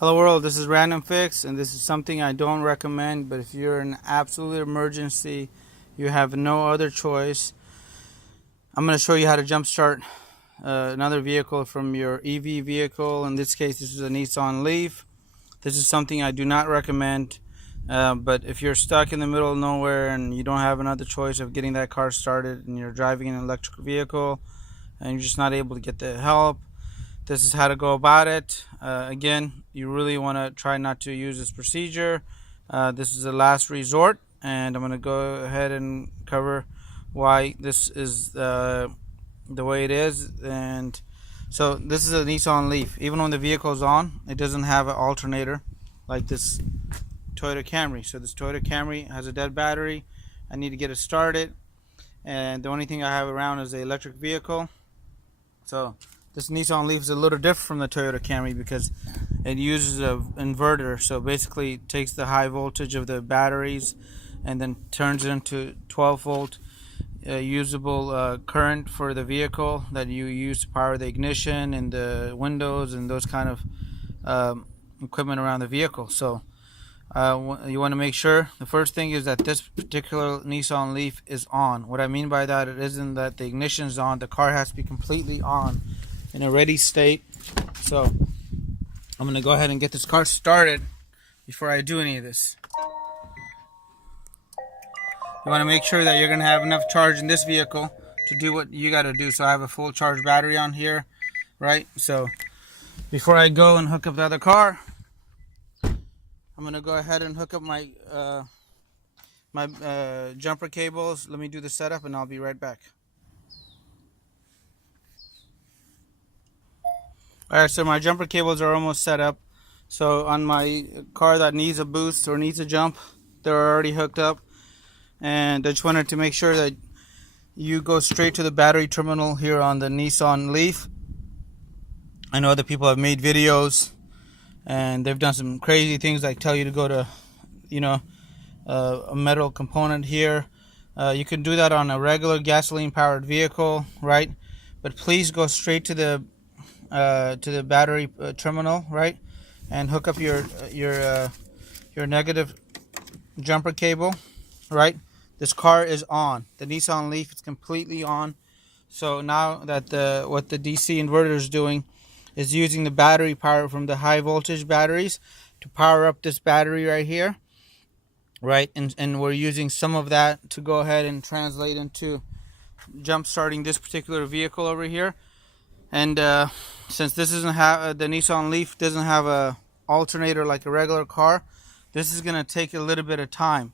Hello world, this is Random Fix, and this is something I don't recommend, but if you're in absolute emergency, you have no other choice. I'm going to show you how to jumpstart another vehicle from your EV vehicle. In this case, this is a Nissan Leaf. This is something I do not recommend, but if you're stuck in the middle of nowhere and you don't have another choice of getting that car started and you're driving an electric vehicle and you're just not able to get the help, this is how to go about it. Again, you really want to try not to use this procedure. This is a last resort, and I'm going to go ahead and cover why this is the way it is. And so this is a Nissan Leaf. Even when the vehicle is on, it doesn't have an alternator like this Toyota Camry. So this Toyota Camry has a dead battery. I need to get it started, and the only thing I have around is the electric vehicle. So this Nissan Leaf is a little different from the Toyota Camry because it uses an inverter. So basically it takes the high voltage of the batteries and then turns it into 12 volt usable current for the vehicle that you use to power the ignition and the windows and those kind of equipment around the vehicle. So you want to make sure, the first thing is that this particular Nissan Leaf is on. What I mean by that, it isn't that the ignition is on. The car has to be completely on in a ready state. So I'm going to go ahead and get this car started before I do any of this. You want to make sure that you're going to have enough charge in this vehicle to do what you got to do. So I have a full charge battery on here, right? So before I go and hook up the other car, I'm going to go ahead and hook up my jumper cables. Let me do the setup and I'll be right back. Alright, so my jumper cables are almost set up. So on my car that needs a boost or needs a jump, they're already hooked up. And I just wanted to make sure that you go straight to the battery terminal here on the Nissan Leaf. I know other people have made videos and they've done some crazy things like tell you to go to, a metal component here. You can do that on a regular gasoline powered vehicle, right? But please go straight to the battery terminal, right, and hook up your negative jumper cable, right. This car is on. The Nissan Leaf is completely on. So now that what the DC inverter is doing is using the battery power from the high voltage batteries to power up this battery right here, right, and we're using some of that to go ahead and translate into jump starting this particular vehicle over here. And since this doesn't have the Nissan Leaf doesn't have a alternator like a regular car, this is going to take a little bit of time.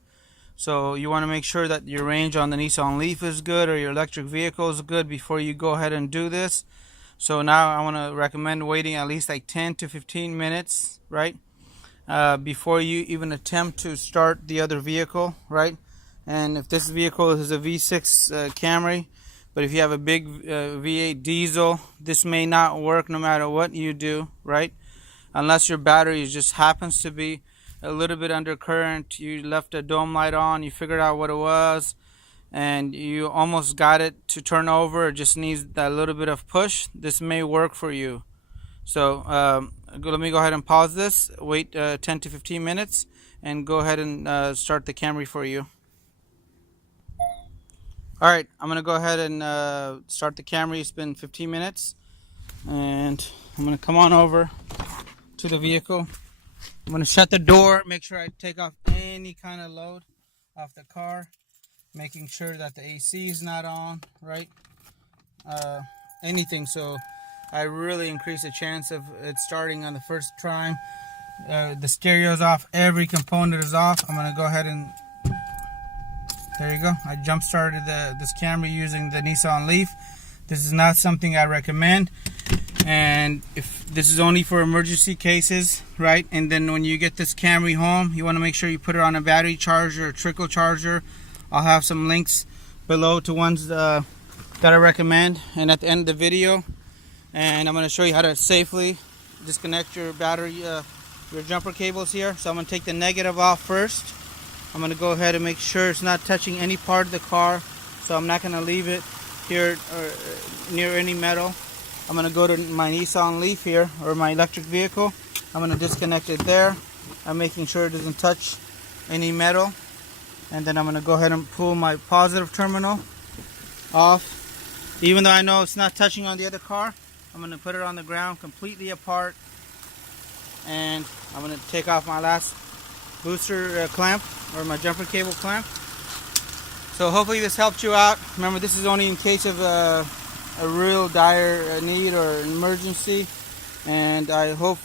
So you want to make sure that your range on the Nissan Leaf is good or your electric vehicle is good before you go ahead and do this. So now I want to recommend waiting at least like 10 to 15 minutes, right, before you even attempt to start the other vehicle, right. And if this vehicle is a V6 Camry, but if you have a big V8 diesel, this may not work no matter what you do, right? Unless your battery just happens to be a little bit under current, you left a dome light on, you figured out what it was, and you almost got it to turn over, it just needs that little bit of push, this may work for you. So let me go ahead and pause this, wait 10 to 15 minutes, and go ahead and start the Camry for you. Alright, I'm going to go ahead and start the Camry. It's been 15 minutes. And I'm going to come on over to the vehicle. I'm going to shut the door, make sure I take off any kind of load off the car. Making sure that the AC is not on, right? Anything. So I really increase the chance of it starting on the first try. The stereo is off. Every component is off. I'm going to go ahead and... There you go. I jump started this Camry using the Nissan Leaf. This is not something I recommend. And if this is only for emergency cases, right? And then when you get this Camry home, you want to make sure you put it on a battery charger, a trickle charger. I'll have some links below to ones that I recommend and at the end of the video. And I'm going to show you how to safely disconnect your battery, your jumper cables here. So I'm going to take the negative off first. I'm going to go ahead and make sure it's not touching any part of the car, so I'm not going to leave it here or near any metal. I'm going to go to my Nissan Leaf here, or my electric vehicle, I'm going to disconnect it there. I'm making sure it doesn't touch any metal. And then I'm going to go ahead and pull my positive terminal off. Even though I know it's not touching on the other car, I'm going to put it on the ground completely apart. And I'm going to take off my last booster clamp, or my jumper cable clamp. So hopefully this helped you out. Remember, this is only in case of a real dire need or emergency. And I hope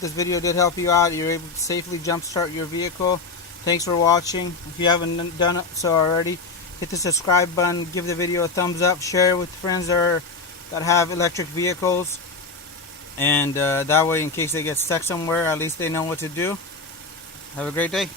this video did help you out. You're able to safely jump start your vehicle. Thanks for watching. If you haven't done so already, hit the subscribe button, give the video a thumbs up, share it with friends that have electric vehicles, and that way, in case they get stuck somewhere, at least they know what to do. Have a great day.